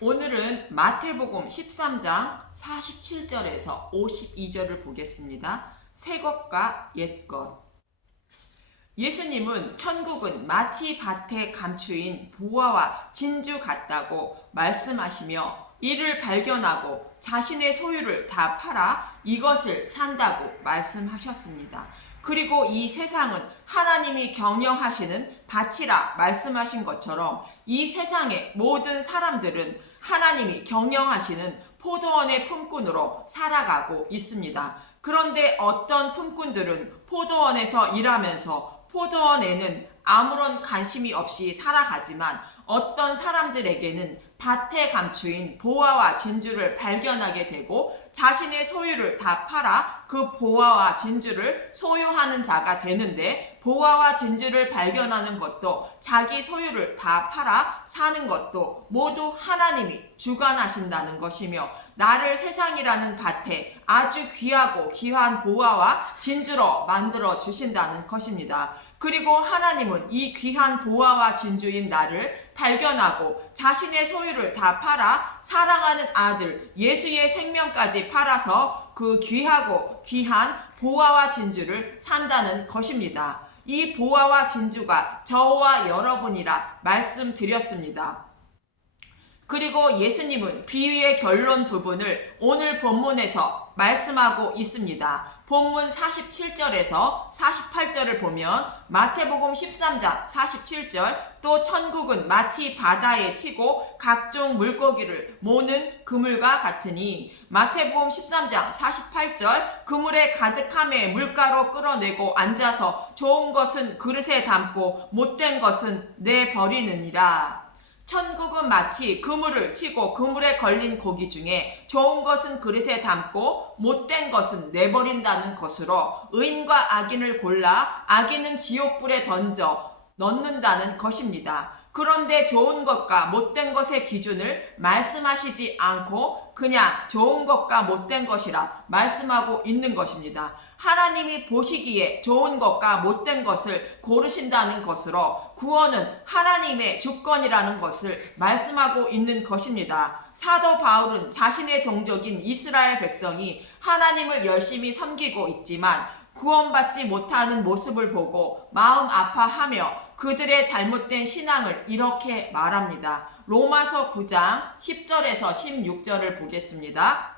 오늘은 마태복음 13장 47절에서 52절을 보겠습니다. 새 것과 옛 것. 예수님은 천국은 마치 밭에 감추인 보화와 진주 같다고 말씀하시며 이를 발견하고 자신의 소유를 다 팔아 이것을 산다고 말씀하셨습니다. 그리고 이 세상은 하나님이 경영하시는 밭이라 말씀하신 것처럼 이 세상의 모든 사람들은 하나님이 경영하시는 포도원의 품꾼으로 살아가고 있습니다. 그런데 어떤 품꾼들은 포도원에서 일하면서 포도원에는 아무런 관심이 없이 살아가지만 어떤 사람들에게는 밭에 감추인 보화와 진주를 발견하게 되고 자신의 소유를 다 팔아 그 보화와 진주를 소유하는 자가 되는데, 보화와 진주를 발견하는 것도 자기 소유를 다 팔아 사는 것도 모두 하나님이 주관하신다는 것이며, 나를 세상이라는 밭에 아주 귀하고 귀한 보화와 진주로 만들어 주신다는 것입니다. 그리고 하나님은 이 귀한 보화와 진주인 나를 발견하고 자신의 소유를 다 팔아 사랑하는 아들 예수의 생명까지 팔아서 그 귀하고 귀한 보화와 진주를 산다는 것입니다. 이 보화와 진주가 저와 여러분이라 말씀드렸습니다. 그리고 예수님은 비유의 결론 부분을 오늘 본문에서 말씀하고 있습니다. 본문 47절에서 48절을 보면 마태복음 13장 47절, 또 천국은 마치 바다에 치고 각종 물고기를 모는 그물과 같으니, 마태복음 13장 48절, 그물에 가득함에 물가로 끌어내고 앉아서 좋은 것은 그릇에 담고 못된 것은 내버리느니라. 천국은 마치 그물을 치고 그물에 걸린 고기 중에 좋은 것은 그릇에 담고 못된 것은 내버린다는 것으로 의인과 악인을 골라 악인은 지옥불에 던져 넣는다는 것입니다. 그런데 좋은 것과 못된 것의 기준을 말씀하시지 않고 그냥 좋은 것과 못된 것이라 말씀하고 있는 것입니다. 하나님이 보시기에 좋은 것과 못된 것을 고르신다는 것으로 구원은 하나님의 주권이라는 것을 말씀하고 있는 것입니다. 사도 바울은 자신의 동족인 이스라엘 백성이 하나님을 열심히 섬기고 있지만 구원받지 못하는 모습을 보고 마음 아파하며 그들의 잘못된 신앙을 이렇게 말합니다. 로마서 9장 10절에서 16절을 보겠습니다.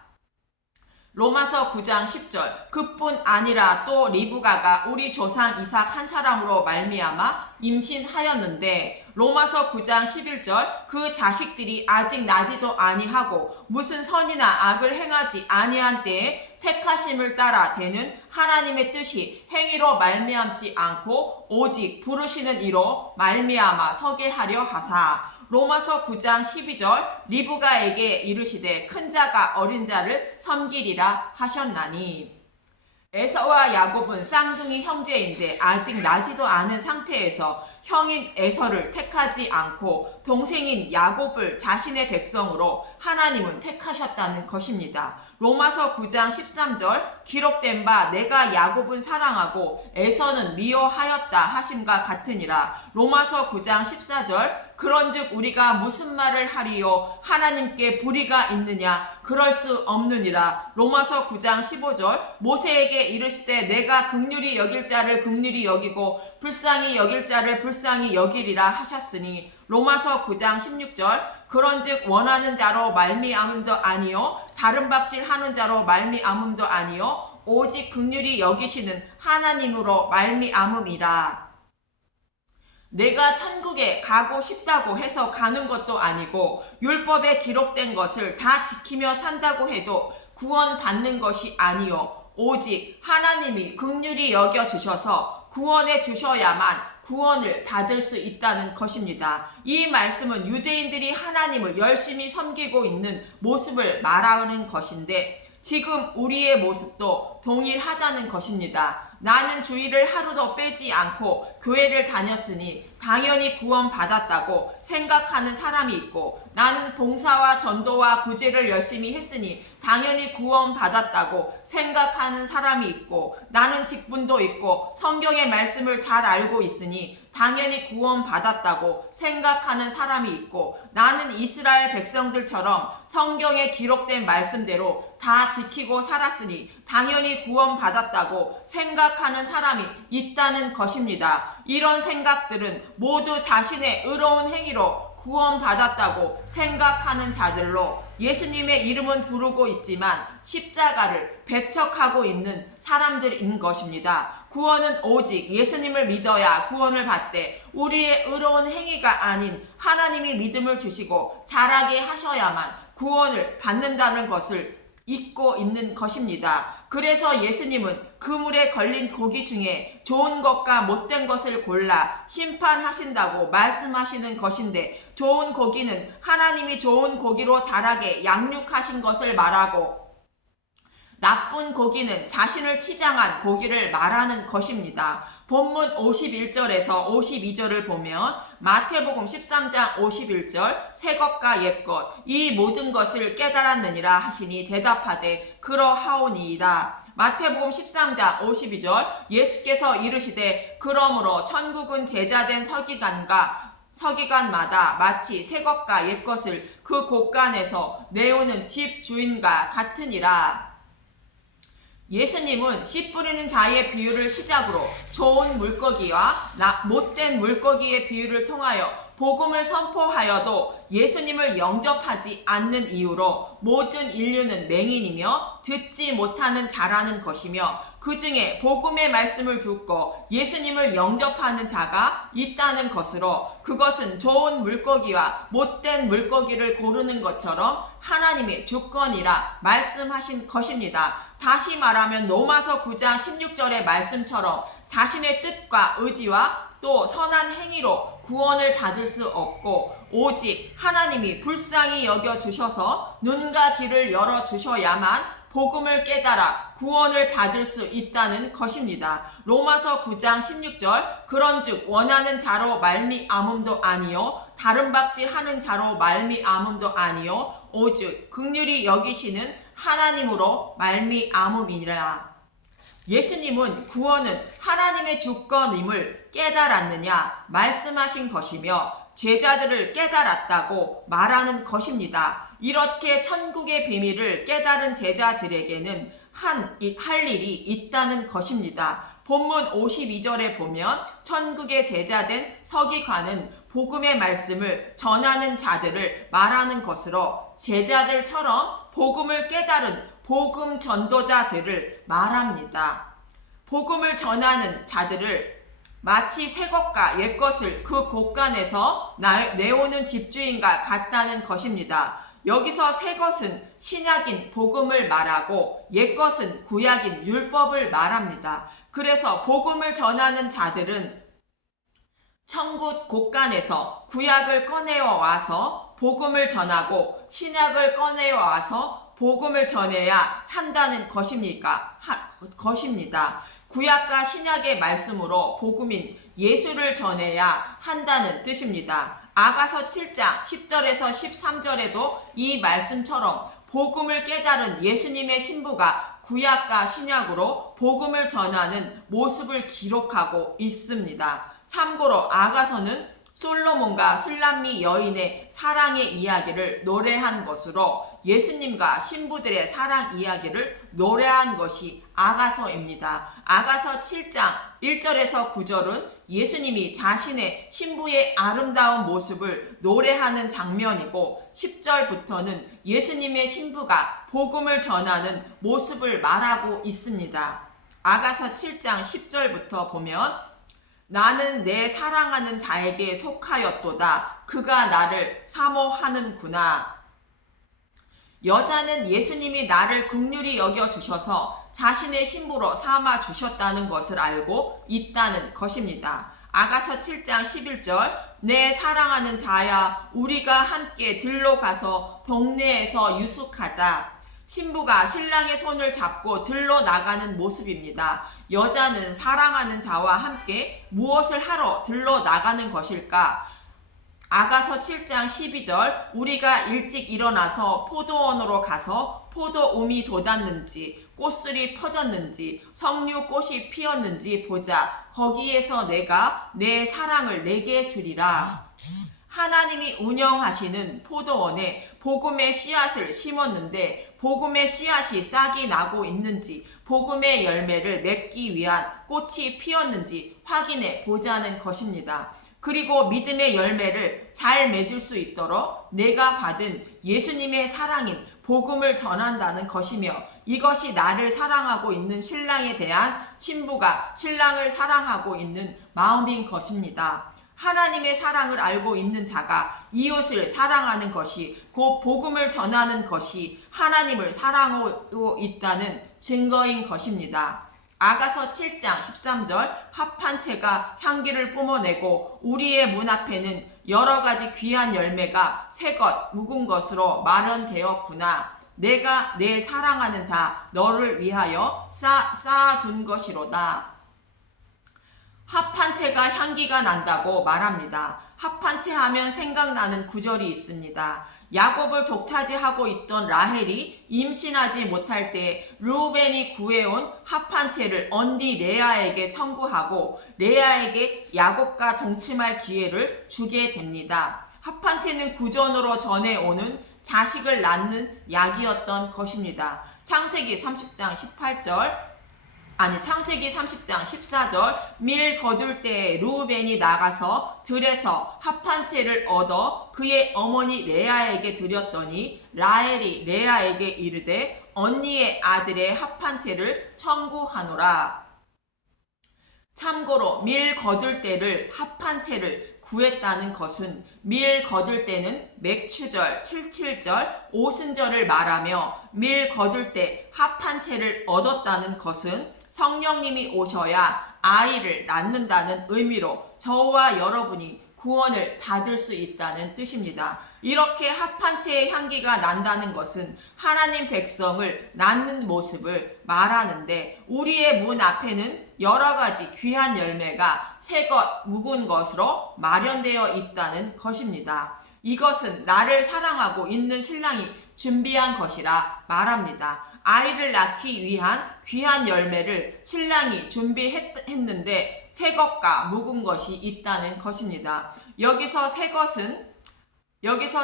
로마서 9장 10절, 그뿐 아니라 또 리브가가 우리 조상 이삭 한 사람으로 말미암아 임신하였는데, 로마서 9장 11절, 그 자식들이 아직 나지도 아니하고 무슨 선이나 악을 행하지 아니한 때에 택하심을 따라 되는 하나님의 뜻이 행위로 말미암지 않고 오직 부르시는 이로 말미암아 서게 하려 하사. 로마서 9장 12절, 리브가에게 이르시되 큰 자가 어린 자를 섬기리라 하셨나니. 에서와 야곱은 쌍둥이 형제인데 아직 나지도 않은 상태에서 형인 에서를 택하지 않고 동생인 야곱을 자신의 백성으로 하나님은 택하셨다는 것입니다. 로마서 9장 13절, 기록된 바 내가 야곱은 사랑하고 에서는 미워하였다 하심과 같으니라. 로마서 9장 14절, 그런즉 우리가 무슨 말을 하리요? 하나님께 불의가 있느냐? 그럴 수 없느니라. 로마서 9장 15절, 모세에게 이르시되 내가 긍휼히 여길 자를 긍휼히 여기고 불쌍히 여길 자를 불쌍히 여기리라 하셨으니. 로마서 9장 16절, 그런즉 원하는 자로 말미암음도 아니요 다른 박질하는 자로 말미암음도 아니요 오직 긍휼히 여기시는 하나님으로 말미암음이라. 내가 천국에 가고 싶다고 해서 가는 것도 아니고 율법에 기록된 것을 다 지키며 산다고 해도 구원받는 것이 아니요 오직 하나님이 긍휼히 여겨주셔서 구원해 주셔야만 구원을 받을 수 있다는 것입니다. 이 말씀은 유대인들이 하나님을 열심히 섬기고 있는 모습을 말하는 것인데, 지금 우리의 모습도 동일하다는 것입니다. 나는 주일을 하루도 빼지 않고 교회를 다녔으니 당연히 구원받았다고 생각하는 사람이 있고, 나는 봉사와 전도와 구제를 열심히 했으니 당연히 구원받았다고 생각하는 사람이 있고, 나는 직분도 있고 성경의 말씀을 잘 알고 있으니 당연히 구원받았다고 생각하는 사람이 있고, 나는 이스라엘 백성들처럼 성경에 기록된 말씀대로 다 지키고 살았으니 당연히 구원받았다고 생각하는 사람이 있다는 것입니다. 이런 생각들은 모두 자신의 의로운 행위로 구원받았다고 생각하는 자들로 예수님의 이름은 부르고 있지만 십자가를 배척하고 있는 사람들인 것입니다. 구원은 오직 예수님을 믿어야 구원을 받되, 우리의 의로운 행위가 아닌 하나님이 믿음을 주시고 자라게 하셔야만 구원을 받는다는 것을 잊고 있는 것입니다. 그래서 예수님은 그물에 걸린 고기 중에 좋은 것과 못된 것을 골라 심판하신다고 말씀하시는 것인데, 좋은 고기는 하나님이 좋은 고기로 자라게 양육하신 것을 말하고, 나쁜 고기는 자신을 치장한 고기를 말하는 것입니다. 본문 51절에서 52절을 보면 마태복음 13장 51절, 새것과 옛것 이 모든 것을 깨달았느니라 하시니 대답하되 그러하오니이다. 마태복음 13장 52절, 예수께서 이르시되 그러므로 천국은 제자된 서기관마다 마치 새것과 옛것을 그 곳간에서 내오는 집 주인과 같으니라. 예수님은 씨 뿌리는 자의 비유를 시작으로 좋은 물고기와 못된 물고기의 비유를 통하여 복음을 선포하여도 예수님을 영접하지 않는 이유로 모든 인류는 맹인이며 듣지 못하는 자라는 것이며, 그 중에 복음의 말씀을 듣고 예수님을 영접하는 자가 있다는 것으로, 그것은 좋은 물고기와 못된 물고기를 고르는 것처럼 하나님의 주권이라 말씀하신 것입니다. 다시 말하면 로마서 9장 16절의 말씀처럼 자신의 뜻과 의지와 또 선한 행위로 구원을 받을 수 없고, 오직 하나님이 불쌍히 여겨주셔서 눈과 귀를 열어주셔야만 복음을 깨달아 구원을 받을 수 있다는 것입니다. 로마서 9장 16절, 그런즉 원하는 자로 말미암음도 아니요 다른 박질하는 자로 말미암음도 아니요 오직 긍휼히 여기시는 하나님으로 말미암음이니라. 예수님은 구원은 하나님의 주권임을 깨달았느냐 말씀하신 것이며, 제자들을 깨달았다고 말하는 것입니다. 이렇게 천국의 비밀을 깨달은 제자들에게는 할 일이 있다는 것입니다. 본문 52절에 보면 천국의 제자된 서기관은 복음의 말씀을 전하는 자들을 말하는 것으로, 제자들처럼 복음을 깨달은 복음 전도자들을 말합니다. 복음을 전하는 자들을 마치 새것과 옛것을 그 곳간에서 내오는 집주인과 같다는 것입니다. 여기서 새것은 신약인 복음을 말하고 옛것은 구약인 율법을 말합니다. 그래서 복음을 전하는 자들은 천국 곳간에서 구약을 꺼내어 와서 복음을 전하고 신약을 꺼내어 와서 복음을 전해야 한다는 것입니다. 구약과 신약의 말씀으로 복음인 예수를 전해야 한다는 뜻입니다. 아가서 7장 10절에서 13절에도 이 말씀처럼 복음을 깨달은 예수님의 신부가 구약과 신약으로 복음을 전하는 모습을 기록하고 있습니다. 참고로 아가서는 솔로몬과 술람미 여인의 사랑의 이야기를 노래한 것으로, 예수님과 신부들의 사랑 이야기를 노래한 것이 아가서입니다. 아가서 7장 1절에서 9절은 예수님이 자신의 신부의 아름다운 모습을 노래하는 장면이고, 10절부터는 예수님의 신부가 복음을 전하는 모습을 말하고 있습니다. 아가서 7장 10절부터 보면 나는 내 사랑하는 자에게 속하였도다. 그가 나를 사모하는구나. 여자는 예수님이 나를 긍휼히 여겨주셔서 자신의 신부로 삼아 주셨다는 것을 알고 있다는 것입니다. 아가서 7장 11절, 내 사랑하는 자야, 우리가 함께 들로 가서 동네에서 유숙하자. 신부가 신랑의 손을 잡고 들러 나가는 모습입니다. 여자는 사랑하는 자와 함께 무엇을 하러 들러 나가는 것일까? 아가서 7장 12절 우리가 일찍 일어나서 포도원으로 가서 포도움이 돋았는지 꽃술이 퍼졌는지 석류꽃이 피었는지 보자. 거기에서 내가 내 사랑을 내게 주리라. 하나님이 운영하시는 포도원에 복음의 씨앗을 심었는데 복음의 씨앗이 싹이 나고 있는지 복음의 열매를 맺기 위한 꽃이 피었는지 확인해 보자는 것입니다. 그리고 믿음의 열매를 잘 맺을 수 있도록 내가 받은 예수님의 사랑인 복음을 전한다는 것이며 이것이 나를 사랑하고 있는 신랑에 대한 신부가 신랑을 사랑하고 있는 마음인 것입니다. 하나님의 사랑을 알고 있는 자가 이웃을 사랑하는 것이 곧 복음을 전하는 것이 하나님을 사랑하고 있다는 증거인 것입니다. 아가서 7장 13절 합한 채가 향기를 뿜어내고 우리의 문 앞에는 여러 가지 귀한 열매가 새것 묵은 것으로 마련되었구나. 내가 내 사랑하는 자 너를 위하여 쌓아둔 것이로다. 합한 채가 향기가 난다고 말합니다. 합한 채 하면 생각나는 구절이 있습니다. 야곱을 독차지하고 있던 라헬이 임신하지 못할 때 르우벤이 구해온 합한 채를 언니 레아에게 청구하고 레아에게 야곱과 동침할 기회를 주게 됩니다. 합한 채는 구전으로 전해오는 자식을 낳는 약이었던 것입니다. 창세기 30장 14절 밀 거둘 때에 르우벤이 나가서 들에서 합한 채를 얻어 그의 어머니 레아에게 드렸더니 라헬이 레아에게 이르되 언니의 아들의 합한 채를 청구하노라. 참고로 밀 거둘 때를 합한 채를 구했다는 것은 밀 거둘 때는 맥추절, 칠칠절, 오순절을 말하며 밀 거둘 때 합한 채를 얻었다는 것은 성령님이 오셔야 아이를 낳는다는 의미로 저와 여러분이 구원을 받을 수 있다는 뜻입니다. 이렇게 합한 채의 향기가 난다는 것은 하나님 백성을 낳는 모습을 말하는데 우리의 문 앞에는 여러 가지 귀한 열매가 새것 묵은 것으로 마련되어 있다는 것입니다. 이것은 나를 사랑하고 있는 신랑이 준비한 것이라 말합니다. 아이를 낳기 위한 귀한 열매를 신랑이 준비했는데 새것과 묵은 것이 있다는 것입니다. 여기서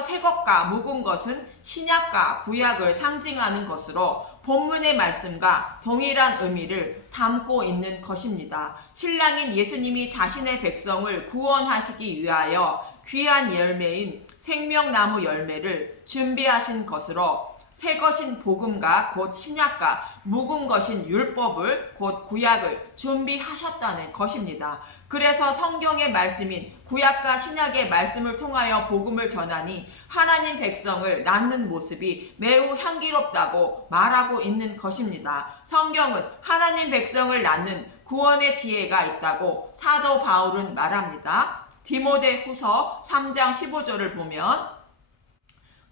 새것과 묵은 것은 신약과 구약을 상징하는 것으로 본문의 말씀과 동일한 의미를 담고 있는 것입니다. 신랑인 예수님이 자신의 백성을 구원하시기 위하여 귀한 열매인 생명나무 열매를 준비하신 것으로 새 것인 복음과 곧 신약과 묵은 것인 율법을 곧 구약을 준비하셨다는 것입니다. 그래서 성경의 말씀인 구약과 신약의 말씀을 통하여 복음을 전하니 하나님 백성을 낳는 모습이 매우 향기롭다고 말하고 있는 것입니다. 성경은 하나님 백성을 낳는 구원의 지혜가 있다고 사도 바울은 말합니다. 디모데후서 3장 15절을 보면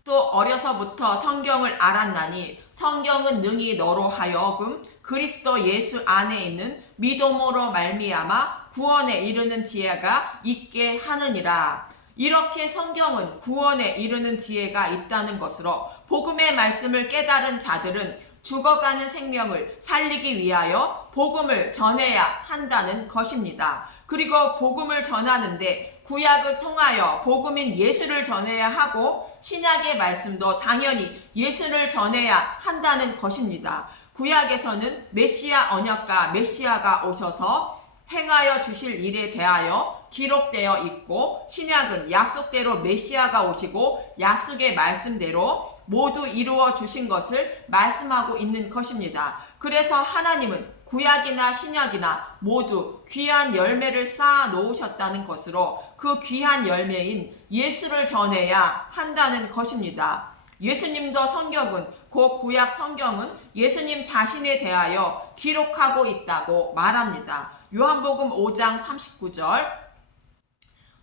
또 어려서부터 성경을 알았나니 성경은 능히 너로 하여금 그리스도 예수 안에 있는 믿음으로 말미암아 구원에 이르는 지혜가 있게 하느니라. 이렇게 성경은 구원에 이르는 지혜가 있다는 것으로 복음의 말씀을 깨달은 자들은 죽어가는 생명을 살리기 위하여 복음을 전해야 한다는 것입니다. 그리고 복음을 전하는데 구약을 통하여 복음인 예수를 전해야 하고 신약의 말씀도 당연히 예수를 전해야 한다는 것입니다. 구약에서는 메시아 언약과 메시아가 오셔서 행하여 주실 일에 대하여 기록되어 있고 신약은 약속대로 메시아가 오시고 약속의 말씀대로 모두 이루어 주신 것을 말씀하고 있는 것입니다. 그래서 하나님은 구약이나 신약이나 모두 귀한 열매를 쌓아 놓으셨다는 것으로 그 귀한 열매인 예수를 전해야 한다는 것입니다. 예수님도 성경은 그 구약 성경은 예수님 자신에 대하여 기록하고 있다고 말합니다. 요한복음 5장 39절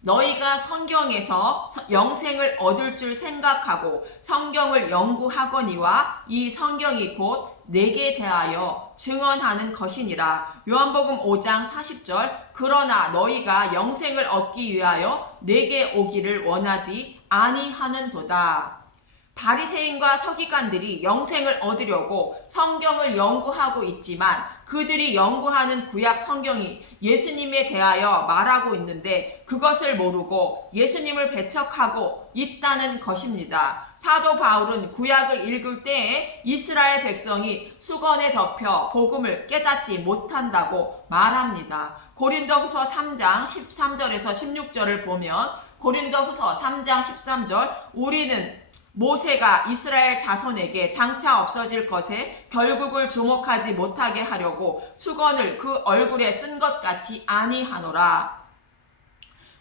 너희가 성경에서 영생을 얻을 줄 생각하고 성경을 연구하거니와 이 성경이 곧 내게 대하여 증언하는 것이니라. 요한복음 5장 40절. 그러나 너희가 영생을 얻기 위하여 내게 오기를 원하지 아니하는도다. 바리새인과 서기관들이 영생을 얻으려고 성경을 연구하고 있지만 그들이 연구하는 구약 성경이 예수님에 대하여 말하고 있는데 그것을 모르고 예수님을 배척하고 있다는 것입니다. 사도 바울은 구약을 읽을 때에 이스라엘 백성이 수건에 덮여 복음을 깨닫지 못한다고 말합니다. 고린도후서 3장 13절에서 16절을 보면 고린도후서 3장 13절 우리는 모세가 이스라엘 자손에게 장차 없어질 것에 결국을 주목하지 못하게 하려고 수건을 그 얼굴에 쓴 것 같이 아니하노라.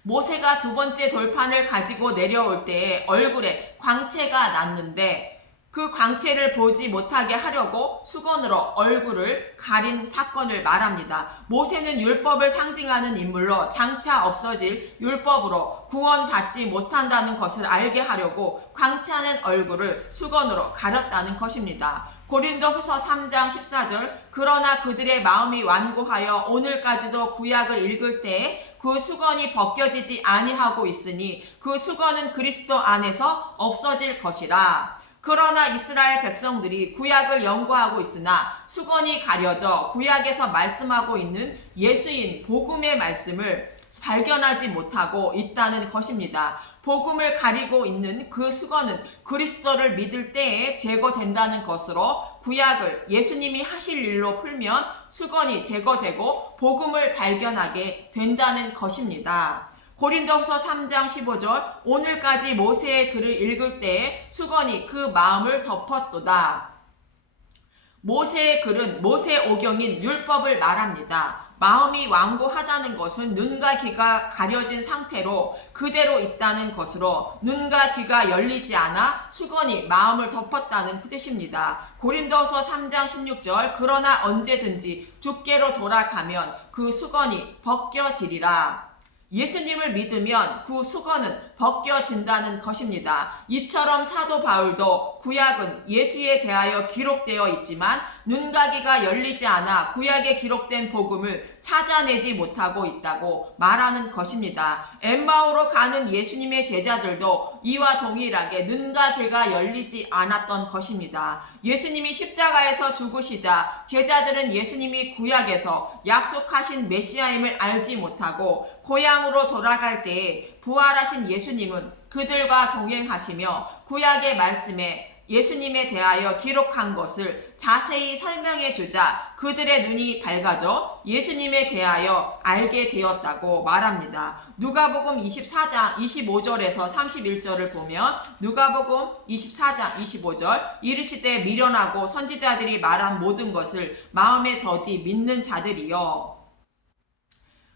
모세가 두 번째 돌판을 가지고 내려올 때에 얼굴에 광채가 났는데 그 광채를 보지 못하게 하려고 수건으로 얼굴을 가린 사건을 말합니다. 모세는 율법을 상징하는 인물로 장차 없어질 율법으로 구원받지 못한다는 것을 알게 하려고 광채나는 얼굴을 수건으로 가렸다는 것입니다. 고린도후서 3장 14절 그러나 그들의 마음이 완고하여 오늘까지도 구약을 읽을 때에 그 수건이 벗겨지지 아니하고 있으니 그 수건은 그리스도 안에서 없어질 것이라. 그러나 이스라엘 백성들이 구약을 연구하고 있으나 수건이 가려져 구약에서 말씀하고 있는 예수인 복음의 말씀을 발견하지 못하고 있다는 것입니다. 복음을 가리고 있는 그 수건은 그리스도를 믿을 때에 제거된다는 것으로 구약을 예수님이 하실 일로 풀면 수건이 제거되고 복음을 발견하게 된다는 것입니다. 고린도후서 3장 15절 오늘까지 모세의 글을 읽을 때에 수건이 그 마음을 덮었도다. 모세의 글은 모세오경인 율법을 말합니다. 마음이 완고하다는 것은 눈과 귀가 가려진 상태로 그대로 있다는 것으로 눈과 귀가 열리지 않아 수건이 마음을 덮었다는 뜻입니다. 고린도서 3장 16절 그러나 언제든지 주께로 돌아가면 그 수건이 벗겨지리라. 예수님을 믿으면 그 수건은 벗겨진다는 것입니다. 이처럼 사도 바울도 구약은 예수에 대하여 기록되어 있지만 눈과 귀가 열리지 않아 구약에 기록된 복음을 찾아내지 못하고 있다고 말하는 것입니다. 엠마오로 가는 예수님의 제자들도 이와 동일하게 눈과 귀가 열리지 않았던 것입니다. 예수님이 십자가에서 죽으시자 제자들은 예수님이 구약에서 약속하신 메시아임을 알지 못하고 고향으로 돌아갈 때에 부활하신 예수님은 그들과 동행하시며 구약의 말씀에 예수님에 대하여 기록한 것을 자세히 설명해 주자 그들의 눈이 밝아져 예수님에 대하여 알게 되었다고 말합니다. 누가복음 24장 25절에서 31절을 보면 누가복음 24장 25절 이르시되 미련하고 선지자들이 말한 모든 것을 마음에 더디 믿는 자들이여.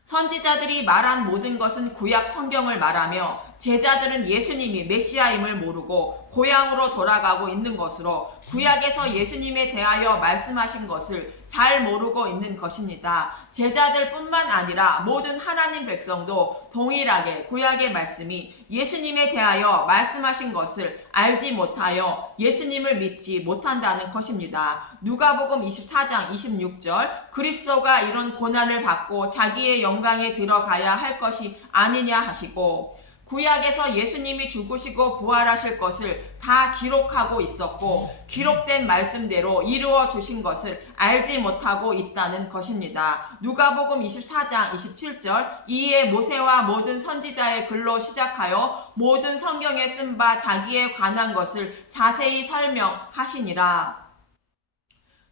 선지자들이 말한 모든 것은 구약 성경을 말하며 제자들은 예수님이 메시아임을 모르고 고향으로 돌아가고 있는 것으로 구약에서 예수님에 대하여 말씀하신 것을 잘 모르고 있는 것입니다. 제자들뿐만 아니라 모든 하나님 백성도 동일하게 구약의 말씀이 예수님에 대하여 말씀하신 것을 알지 못하여 예수님을 믿지 못한다는 것입니다. 누가복음 24장 26절 그리스도가 이런 고난을 받고 자기의 영광에 들어가야 할 것이 아니냐 하시고 구약에서 예수님이 죽으시고 부활하실 것을 다 기록하고 있었고 기록된 말씀대로 이루어 주신 것을 알지 못하고 있다는 것입니다. 누가복음 24장 27절 이에 모세와 모든 선지자의 글로 시작하여 모든 성경에 쓴 바 자기에 관한 것을 자세히 설명하시니라.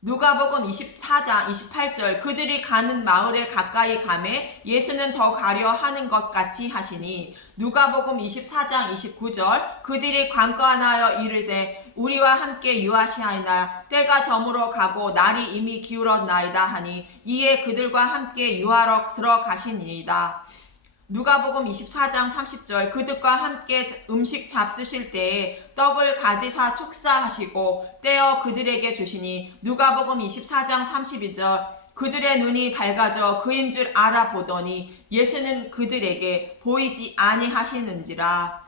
누가복음 24장 28절 그들이 가는 마을에 가까이 가매 예수는 더 가려 하는 것 같이 하시니 누가복음 24장 29절 그들이 관건하여 이르되 우리와 함께 유하시하이나 때가 저물어 가고 날이 이미 기울었나이다 하니 이에 그들과 함께 유하러 들어가시니이다. 누가복음 24장 30절 그들과 함께 음식 잡수실 때에 떡을 가지사 축사하시고 떼어 그들에게 주시니 누가복음 24장 32절 그들의 눈이 밝아져 그인 줄 알아보더니 예수는 그들에게 보이지 아니하시는지라.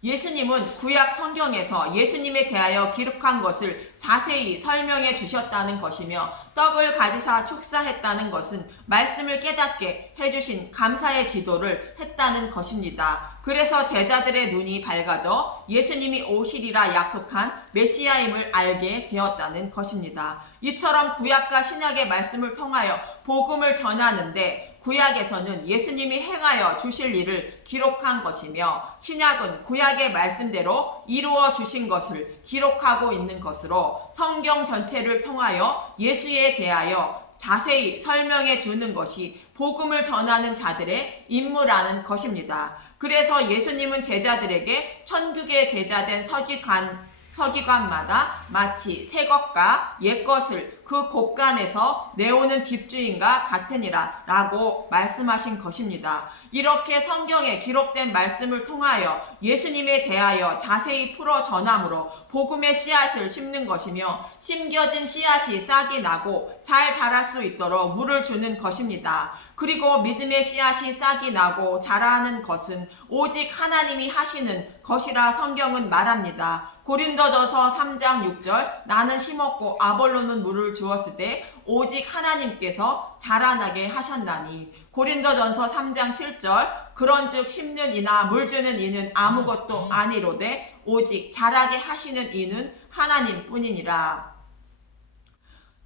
예수님은 구약 성경에서 예수님에 대하여 기록한 것을 자세히 설명해 주셨다는 것이며, 떡을 가지사 축사했다는 것은 말씀을 깨닫게 해주신 감사의 기도를 했다는 것입니다. 그래서 제자들의 눈이 밝아져 예수님이 오시리라 약속한 메시아임을 알게 되었다는 것입니다. 이처럼 구약과 신약의 말씀을 통하여 복음을 전하는데, 구약에서는 예수님이 행하여 주실 일을 기록한 것이며, 신약은 구약의 말씀대로 이루어 주신 것을 기록하고 있는 것으로 성경 전체를 통하여 예수에 대하여 자세히 설명해 주는 것이 복음을 전하는 자들의 임무라는 것입니다. 그래서 예수님은 제자들에게 천국의 제자된 서기관마다 마치 새 것과 옛 것을 그 곳간에서 내오는 집주인과 같으니라 라고 말씀하신 것입니다. 이렇게 성경에 기록된 말씀을 통하여 예수님에 대하여 자세히 풀어 전함으로 복음의 씨앗을 심는 것이며, 심겨진 씨앗이 싹이 나고 잘 자랄 수 있도록 물을 주는 것입니다. 그리고 믿음의 씨앗이 싹이 나고 자라는 것은 오직 하나님이 하시는 것이라 성경은 말합니다. 고린도전서 3장 6절, 나는 심었고 아볼로는 물을 주었을 때 오직 하나님께서 자라나게 하셨나니. 고린도전서 3장 7절, 그런즉 심는 이나 물 주는 이는 아무것도 아니로되 오직 자라게 하시는 이는 하나님뿐이니라.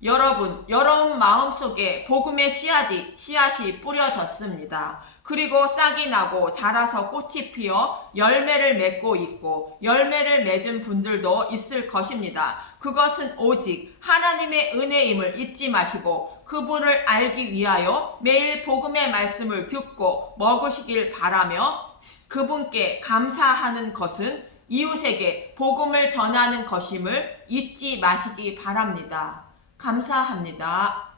여러분 마음속에 복음의 씨앗이 뿌려졌습니다. 그리고 싹이 나고 자라서 꽃이 피어 열매를 맺고 있고, 열매를 맺은 분들도 있을 것입니다. 그것은 오직 하나님의 은혜임을 잊지 마시고 그분을 알기 위하여 매일 복음의 말씀을 듣고 먹으시길 바라며, 그분께 감사하는 것은 이웃에게 복음을 전하는 것임을 잊지 마시기 바랍니다. 감사합니다.